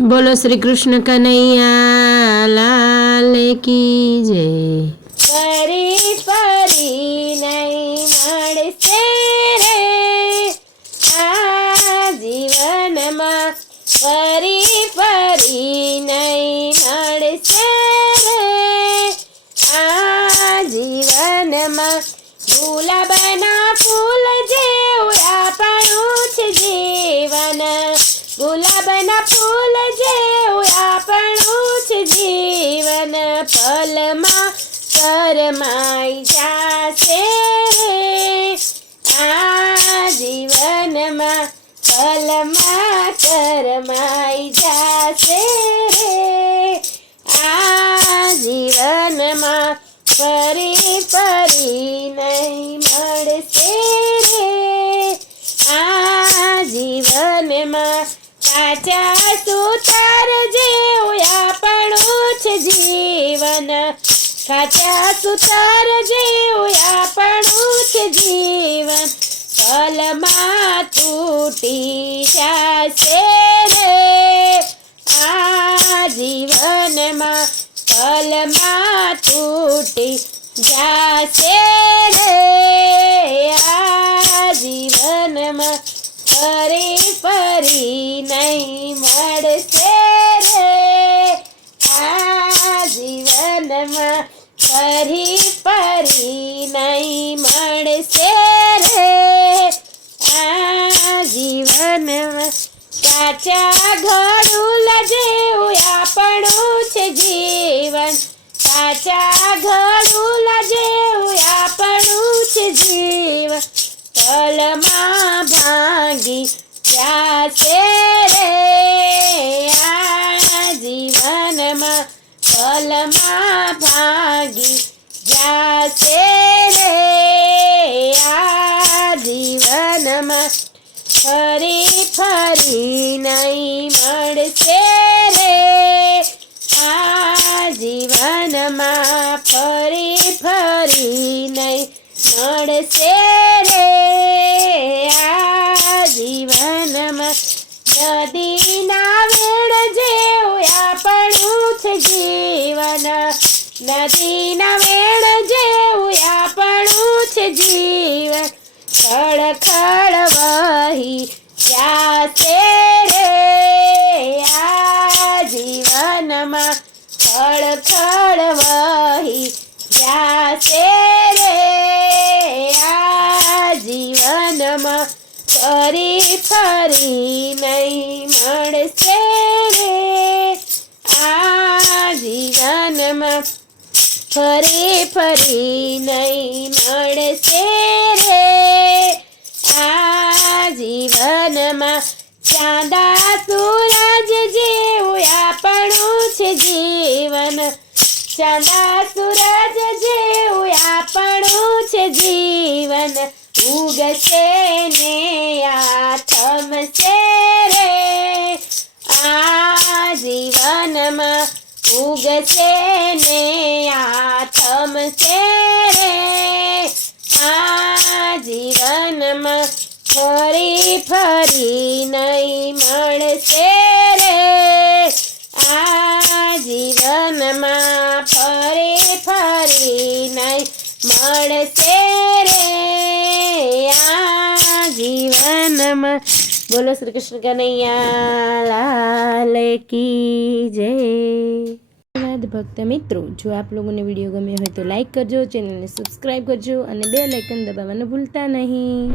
बोलो श्री कृष्ण कन्हैया लाल की जय। ફરી ફરી નહીં મળશે રે આ જીવનમાં, ફરી ફરી નહીં મળશે રે આ જીવનમાં. ગુલાબના ફૂલ જેવું આપણું છે જીવન, ગુલાબના ફૂલ જેવું આપણું છે જીવન. ફલમાં કરમાઈ જાશે રે આ જીવનમાં, ફલમાં કરમાઈ જાશે રે આ જીવનમાં. ફરી ફરી નહીં મળશે રે આ જીવનમાં. કાચા સૂતર જેવું આપણું છે જીવન, કાચા સૂતર જેવું આપણું છે જીવન. ફલમાં તૂટી જશે રે આ જીવનમાં, ફલમાં તૂટી જશે રે આ જીવનમાં. ફરી ફરી નહીં મળશે રે આ જીવનમાં, ફરી ફરી નહીં મળશે રે આ જીવનમાં. કાચા ઘડુલ જેવું આપણું છે જીવન, કાચા ઘડુલ જેવું આપણું છે જીવન. ફલમાં ભાંગી જશે રે આ જીવનમાં, ફલમાં ભાંગી જશે રે આ જીવનમાં. ફરી ફરી નહીં મળશે રે આ જીવનમાં, ફરી ફરી નહીં મળશે રે આ જીવનમાં. નદીના વેણ જેવું આપણું છે જીવન, નદીના વેણ જેવું આપણું છે જીવન. ખળખળ વહી જશે રે આ જીવનમાં, ખળખળ વહી જશે રે આ જીવનમાં. ફરી ફરી નહીં મળશે રે આ જીવનમાં, ફરી ફરી નહીં મળશે રે આ જીવનમાં. ચાંદા સૂરજ જેવું આપણું છે જીવન, ચાંદા સૂરજ જેવું આપણું છે જીવન. ઉગશે ને આ થમશે રે આ જીવનમાં, ઉગશે ને આ થમશે રે આ જીવનમાં. ફરી ફરી નહીં મળશે રે આ જીવનમાં, ફરી ફરી નહીં મળશે રે આ જીવનમાં. બોલો શ્રી કૃષ્ણ કનૈયા લાલ કી જય. ભક્ત મિત્રો, જો આપ લોકોને વિડીયો ગમ્યો હોય તો લાઈક કરજો, ચેનલને સબસ્ક્રાઈબ કરજો અને બેલ આઇકન દબાવવાનું ભૂલતા નહીં.